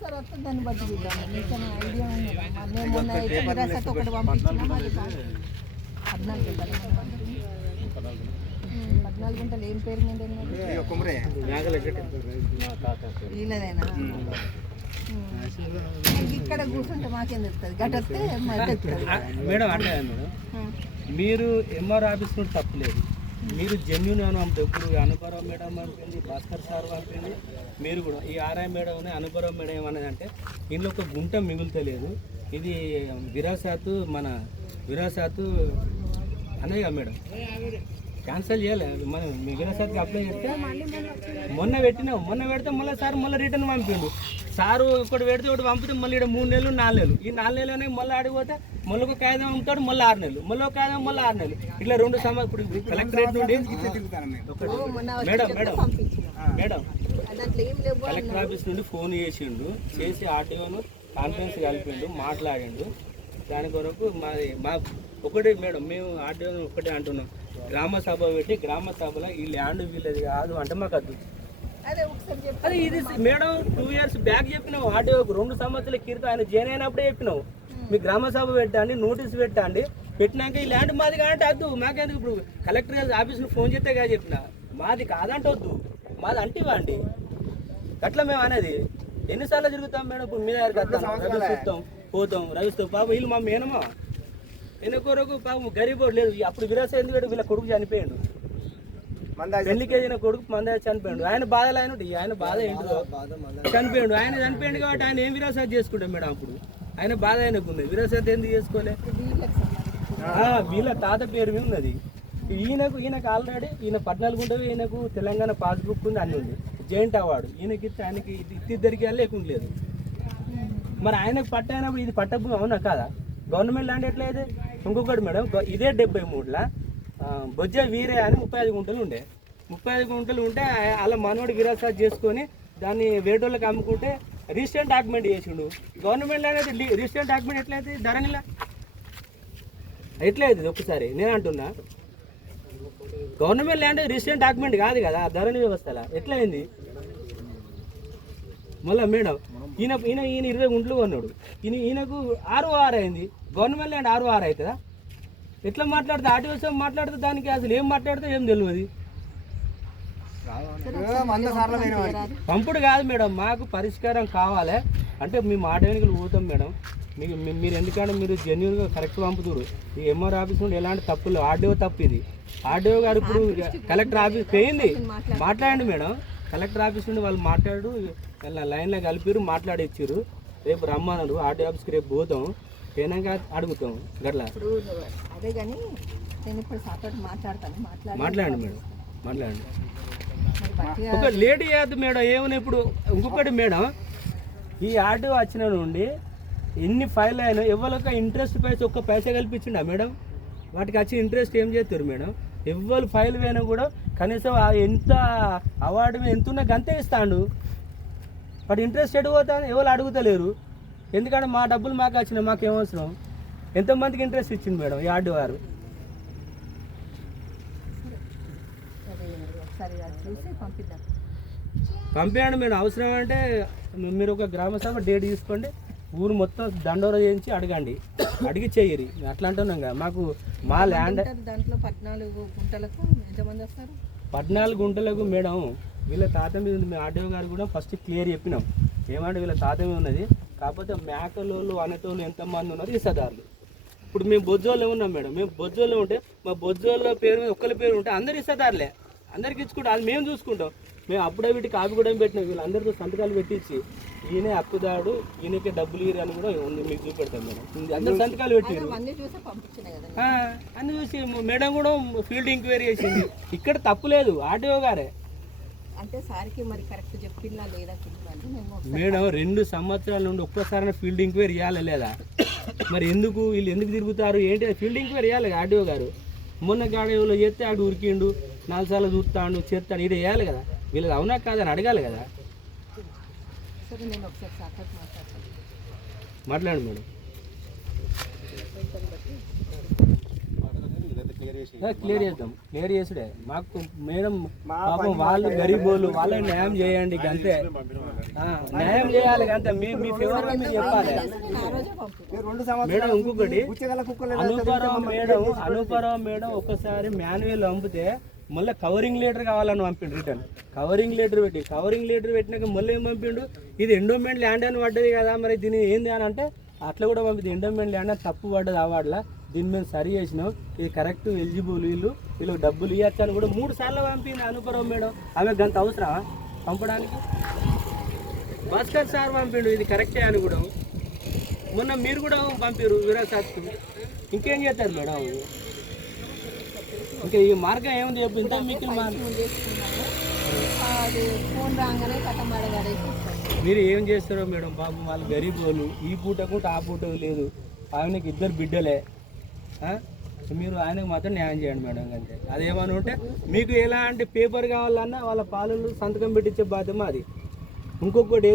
ఒకసారి వస్తే దాన్ని బట్టి చూద్దాం. మీకు ఐడియా ఉంది కదా. నేను మొన్న అయితే విరాసత్ ఒకటి పంపించినా మరి 14 గంటలు 14 గంటలు ఏం పేరు మీద వీళ్ళదేనా? ఇక్కడ కూర్చుంటే మాకేం తెలుస్తుంది గట్టొస్తే మేడం. అంటే మేడం మీరు ఎంఆర్ ఆఫీస్ నుండి తప్పలేదు, మీరు జెన్యున్ అని ఇప్పుడు అనుపరావు మేడం అనిపోయింది, భాస్కర్ సార్ అనిపోయింది, మీరు కూడా ఈ ఆర్ఐ మేడం అని అనుపరావు మేడం ఏమన్నది అంటే ఇందులో ఒక గుంట మిగులుతలేదు, ఇది విరాసాతు మన విరాసాతు అన్నయ్య మేడం క్యాన్సిల్ చేయాలి. మనం మీ విరాసాత్కి అప్లై చేస్తే మొన్న పెడితే మళ్ళీ సార్ మళ్ళీ రిటర్న్ పంపిండు. సారు ఒకటి పెడితే ఒకటి పంపితే మళ్ళీ ఇక్కడ 3 నెలలు 4 నెలలు, ఈ 4 నెలలు మళ్ళీ ఆడిపోతే మళ్ళీ ఒక కాగితం అమ్ముతాడు, మళ్ళీ 6 నెలలు, మళ్ళీ ఒక కాగితం మళ్ళీ 6 నెలలు, ఇట్లా 2 సంవత్సరాలు. ఇప్పుడు కలెక్టరేట్ నుండి మేడం కలెక్టర్ ఆఫీస్ నుండి ఫోన్ చేసి ఆర్టీఓను కాన్ఫరెన్స్ కలిపిండు, మాట్లాడిండు. దాని కొరకు మా ఒకటి మేడం మేము ఆర్టీఓ ఒకటే అంటున్నాం, గ్రామ సభ పెట్టి గ్రామ సభలో ఈ ల్యాండ్ వీళ్ళది కాదు అంటే మాకు అద్దు. అదే ఇది మేడం 2 years బ్యాక్ చెప్పినావు ఆర్టీఓకు, 2 సంవత్సరాల క్రితం ఆయన జైన్ అయినప్పుడే చెప్పినావు మీ గ్రామ సభ పెట్టండి, నోటీస్ పెట్టండి, పెట్టినాక ఈ ల్యాండ్ మాది కాదంటే వద్దు మాకెందుకు. ఇప్పుడు కలెక్టర్ ఆఫీస్లో ఫోన్ చేస్తే కదా చెప్పిన మాది కాదంటే వద్దు, మాది అంటే ఇవ్వండి. అట్లా మేము అనేది ఎన్నిసార్లు తిరుగుతాం మేడం. ఇప్పుడు మీ దగ్గర చూస్తాం పోతాం రవిస్తాం పాప వీళ్ళు మా మేనమా ఎన్నికొరకు పాపం గరీబ్ లేదు. అప్పుడు విరాస ఎందుకు వీళ్ళ కొడుకు చనిపోయాడు, పెళ్లికి ఏదైనా కొడుకు మంద చనిపోయాడు. ఆయన బాధలు ఆయన బాధ ఏంటో చనిపోయాడు. ఆయన చనిపోయాడు కాబట్టి ఆయన ఏం విరాసాత్ చేసుకుంటాం మేడం. అప్పుడు ఆయన బాధ ఆయనకు ఉంది, విరాసాత్ ఎందుకు చేసుకోలే. వీళ్ళ తాత పేరు మీద ఉన్నది. ఈయనకు ఆల్రెడీ ఈయన 14 ఉంటుంది, ఈయనకు తెలంగాణ పాస్బుక్ ఉంది, అన్నీ ఉంది, జాయింట్ అవార్డు. ఈయనకి ఇస్తే ఆయనకి ఇద్దరికి లేకుండా లేదు. మరి ఆయనకు పట్టైనప్పుడు ఇది పట్టభూమి అవునా కాదా? గవర్నమెంట్ ల్యాండ్ ఎట్లయితే. ఇంకొకటి మేడం ఇదే 73లో బొజ్జ వీరే అని 35 గుంటలు ఉండే. 35 గుంటలు ఉంటే అలా మనోడు విరాసాత్ చేసుకొని దాన్ని వేటోళ్ళకి అమ్ముకుంటే రిజిస్ట్రేషన్ డాక్యుమెంట్ చేసిండు. గవర్నమెంట్ ల్యాండ్ అయితే రిజిస్ట్రేషన్ డాక్యుమెంట్ ఎట్లయితే ధరణిలా ఎట్లయితుంది? ఒకసారి నేను అంటున్నా గవర్నమెంట్ ల్యాండ్ రిజిస్ట్రేషన్ డాక్యుమెంట్ కాదు కదా ధరణి వ్యవస్థలా ఎట్లయింది? మళ్ళీ మేడం ఈయన 20 గుంటలు కొన్నాడు, ఈయనకు 6 అయింది. గవర్నమెంట్ ల్యాండ్ 6 అవుతుందా? ఎట్లా మాట్లాడితే ఆర్టీఓ మాట్లాడితే దానికి అసలు ఏం మాట్లాడితే ఏం తెలియదు. పంపుడు కాదు మేడం, మాకు పరిష్కారం కావాలి అంటే మేము మాట వెనుకలు పోతాం మేడం. మీరు ఎందుకంటే మీరు జెన్యున్గా కరెక్ట్ పంపుతారు. ఈ ఎంఆర్ ఆఫీస్ నుండి ఎలాంటి తప్పులు, ఆర్డీఓ తప్పు ఇది. ఆర్డీఓ గారు ఇప్పుడు కలెక్టర్ ఆఫీస్ పోయింది, మాట్లాడండి మేడం. కలెక్టర్ ఆఫీస్ నుండి వాళ్ళు మాట్లాడు లైన్లో కలిపిరు, మాట్లాడి ఇచ్చారు. రేపు రమ్మన్నారు ఆర్డీఓ ఆఫీస్కి, రేపు పోతాం, పోయినాక అడుగుతాం గట్లా. అదే కానీ నేను ఇప్పుడు సార్ మాట్లాడతాను, మాట్లాడండి మేడం, మాట్లాడండి. ఒక లేట్ చేయద్దు మేడం. ఏమైనా ఇప్పుడు ఇంకొకటి మేడం, ఈ ఆర్డీఓ వచ్చిన నుండి ఎన్ని ఫైల్ అయినా ఎవరికి ఇంట్రెస్ట్ పైసా ఒక్క పైసా కల్పించిండా మేడం? వాటికి వచ్చి ఇంట్రెస్ట్ ఏం చేస్తారు మేడం? ఎవరు ఫైల్ పోయినా కూడా కనీసం ఎంత అవార్డు ఎంత ఉన్నా గంతే ఇస్తాడు. వాటి ఇంట్రెస్ట్ ఎడిపోతాను ఎవరు అడుగుతలేరు. ఎందుకంటే మా డబ్బులు మాకు వచ్చినాయి, మాకేమవసరం. ఎంతమందికి ఇంట్రెస్ట్ ఇచ్చింది మేడం ఈ ఆర్డీఓ గారు? పంపించండి మేడం. అవసరం అంటే మీరు ఒక గ్రామ సభ డేట్ తీసుకోండి, ఊరు మొత్తం దండోర చేయించి అడగండి, అడిగి చెయ్యరి. అట్లా అంటున్నాం కదా. మాకు మా ల్యాండ్ దాంట్లో 14 గుంటలకు ఎంతమంది వస్తారు? 14 గుంటలకు మేడం వీళ్ళ తాత మీద ఉంది. మీ ఆర్డీఓ గారు కూడా ఫస్ట్ క్లియర్ చెప్పినాం, ఏమంటే వీళ్ళ తాత మీద ఉన్నది. కాకపోతే మేకలోళ్ళు అనేటోళ్ళు ఎంతమంది ఉన్నారు ఇస్తాదారులు. ఇప్పుడు మేము బొజ్జోళ్ళే ఉన్నాం మేడం. మేము బొజ్జోళ్ళే ఉంటే మా బొజ్జోళ్ళ పేరు మీద ఒక్కరి పేరు ఉంటే అందరు ఇస్తాదారులే, అందరికి ఇచ్చుకుంటాం. అది మేము చూసుకుంటాం. మేము అప్పుడే వీటి కాపీ కూడా పెట్టినాం. వీళ్ళందరితో సంతకాలు పెట్టించి ఈయనే హక్కుదాడు, ఈయనకే డబ్బులు ఇయ్యరు అని కూడా ఉంది, మీకు చూపెడతాం మేడం. అందరు సంతకాలు పెట్టారు అన్ని చూసి మేడం కూడా ఫీల్డ్ ఎంక్వైరీ చేసింది. ఇక్కడ తప్పు లేదు, ఆర్డీఓ గారే. అంటే సార్కి మరి కరెక్ట్ చెప్పినా లేదా మేడం? 2 సంవత్సరాల నుండి ఒక్కసారి ఫీల్డ్ ఎంక్వైరీ ఇవ్వాలి లేదా? మరి ఎందుకు వీళ్ళు ఎందుకు తిరుగుతారు ఏంటి? ఫీల్డ్ ఎంక్వైరీ ఇవ్వాలి ఆర్డీఓ గారు. మొన్న ఆర్డీఓలో చేస్తే ఆడు ఉరికిండు, 4 సార్లు చూస్తాడు, చేస్తాడు, ఇది వేయాలి కదా. వీళ్ళది అవునా కాదని అడగాలి కదా. మాట్లాడండి మేడం. క్లియర్ చేద్దాం, క్లియర్ చేసుడే మాకు మేడం. పాపం వాళ్ళు గరీబోళ్ళు, వాళ్ళని న్యాయం చేయండి అంతే, న్యాయం చేయాలి అంతే. మీ ఫేవర్గా మీరు చెప్పాలి మేడం. ఇంకొకటి అనుపరావు మేడం ఒక్కసారి మాన్యువల్ పంపితే మళ్ళీ కవరింగ్ లెటర్ కావాలని పంపిండు. రిటర్న్ కవరింగ్ లెటర్ పెట్టినాక మళ్ళీ ఏం పంపిండు, ఇది ఎండోమెంట్ ల్యాండ్ అని పడ్డది కదా, మరి దీన్ని ఏంది అని అంటే అట్లా కూడా పంపింది. ఎండోమెంట్ ల్యాండ్ అని తప్పు పడ్డది అవార్డులా, దీన్ని మేము సరి చేసినాం, ఇది కరెక్ట్ ఎలిజిబుల్, వీళ్ళకి డబ్బులు ఇవ్వచ్చు అని కూడా 3 సార్లు పంపింది అనుపరావు మేడం. ఆమె గంత అవసరమా పంపడానికి? భాస్కర్ సార్ పంపిండు ఇది కరెక్టే అని కూడా. మొన్న మీరు కూడా పంపారు విరాసత్తు. ఇంకేం చేస్తారు మేడం? ఇంకా ఈ మార్గం ఏముంది చెప్పి ఇంత మీకు మీరు ఏం చేస్తారో మేడం. పాపం వాళ్ళు గరీబ్ వాళ్ళు, ఈ పూటకు ఆ పూటకు లేదు. ఆయనకి 2 బిడ్డలే, మీరు ఆయనకు మాత్రం న్యాయం చేయండి మేడం అంతే. అదేమని ఉంటే మీకు ఎలాంటి పేపర్ కావాలన్నా వాళ్ళ పాలలు సంతకం పెట్టించే బాధ్యత అది. ఇంకొకటి